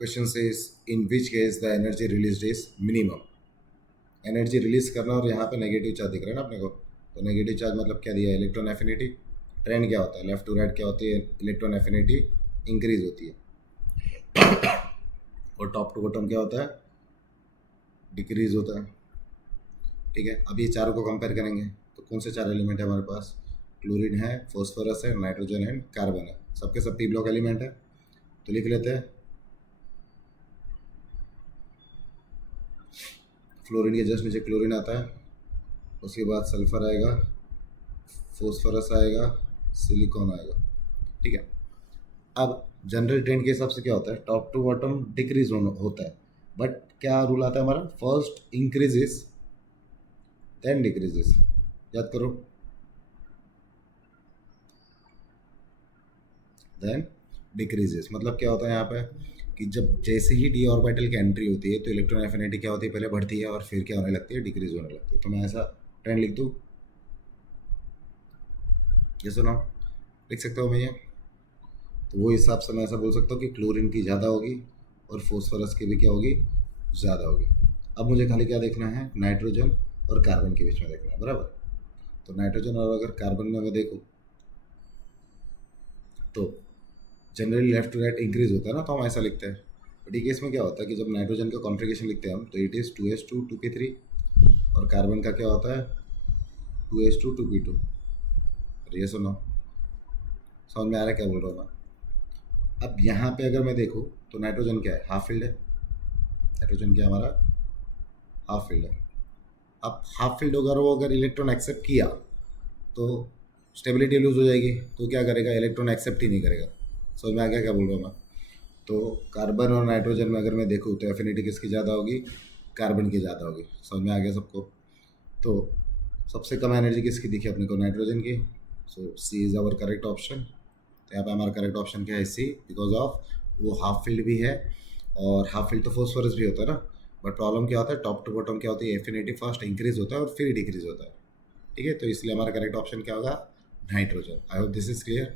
Question is in which case the energy release is minimum. Energy release करना और यहाँ पे नेगेटिव चार्ज दिख रहा है ना अपने को, तो नेगेटिव चार्ज मतलब क्या दिया है, इलेक्ट्रॉन एफिनिटी। ट्रेंड क्या होता है, लेफ्ट टू राइट क्या होती है, इलेक्ट्रॉन एफिनिटी इंक्रीज होती है। और टॉप टू बॉटम क्या होता है, डिक्रीज होता है। ठीक है, अब ये चारों को कंपेयर करेंगे तो कौन से चार एलिमेंट है हमारे पास, क्लोरीन है, फास्फोरस है, नाइट्रोजन है, कार्बन है, सबके सब पी ब्लॉक एलिमेंट है। तो लिख लेते हैं, फ्लोरीन के जस्ट नीचे क्लोरीन आता है, उसके बाद सल्फर आएगा, फास्फोरस आएगा, सिलिकॉन आएगा। ठीक है, अब जनरल ट्रेंड के हिसाब से क्या होता है, टॉप टू बॉटम डिक्रीज होता है, बट क्या रूल आता है हमारा, फर्स्ट इंक्रीजेस देन डिक्रीजेस। याद करो, देन डिक्रीजेस मतलब क्या होता है यहाँ पे कि जब जैसे ही डी ऑर्बिटल की एंट्री होती है तो इलेक्ट्रॉन एफिनिटी क्या होती है, पहले बढ़ती है और फिर क्या होने लगती है, डिक्रीज होने लगती है। तो मैं ऐसा ट्रेंड लिख दूँ, ये सुनो, लिख सकते हो मैं ये। तो वो हिसाब से मैं ऐसा बोल सकता हूँ कि क्लोरीन की ज़्यादा होगी और फॉस्फोरस की भी क्या होगी, ज़्यादा होगी। अब मुझे खाली क्या देखना है, नाइट्रोजन और कार्बन के बीच में देखना है, बराबर। तो नाइट्रोजन और अगर कार्बन में मैं देखूँ तो generally left to right increase होता है ना, तो हम ऐसा लिखते हैं। बट ये केस में क्या होता है कि जब नाइट्रोजन का कॉन्फ़िगरेशन लिखते हैं हम, तो इट इज़ 2s2 2p3, और कार्बन का क्या होता है 2s2 2p2। और ये सुनो, समझ में आ रहा है क्या बोल रहा हूँ मैं। अब यहाँ पे अगर मैं देखूँ तो नाइट्रोजन क्या है, हाफ फील्ड है। नाइट्रोजन क्या हमारा हाफ फील्ड है। अब हाफ फील्ड अगर वो अगर इलेक्ट्रॉन एक्सेप्ट किया तो स्टेबिलिटी लूज हो जाएगी, तो क्या करेगा, इलेक्ट्रॉन एक्सेप्ट ही नहीं करेगा। समझ में आ गया क्या बोल रहा हूँ मैं। तो कार्बन और नाइट्रोजन में अगर मैं देखूँ तो एफिनिटी किसकी ज़्यादा होगी, कार्बन की ज़्यादा होगी। समझ में आ गया सबको। तो सबसे कम एनर्जी किसकी दिखी अपने को, नाइट्रोजन की। सो सी इज़ आवर करेक्ट ऑप्शन। तो यहाँ पे हमारा करेक्ट ऑप्शन क्या है, सी, बिकॉज ऑफ वो हाफ फील्ड भी है, और हाफ फील्ड तो फॉस्फोरस भी होता है ना। बट प्रॉब्लम क्या होता है, टॉप टू बॉटम क्या होती है, एफिनिटी फर्स्ट इंक्रीज होता है और फिर डिक्रीज होता है। ठीक है, तो इसलिए हमारा करेक्ट ऑप्शन क्या होगा, nitrogen. I hope this is clear.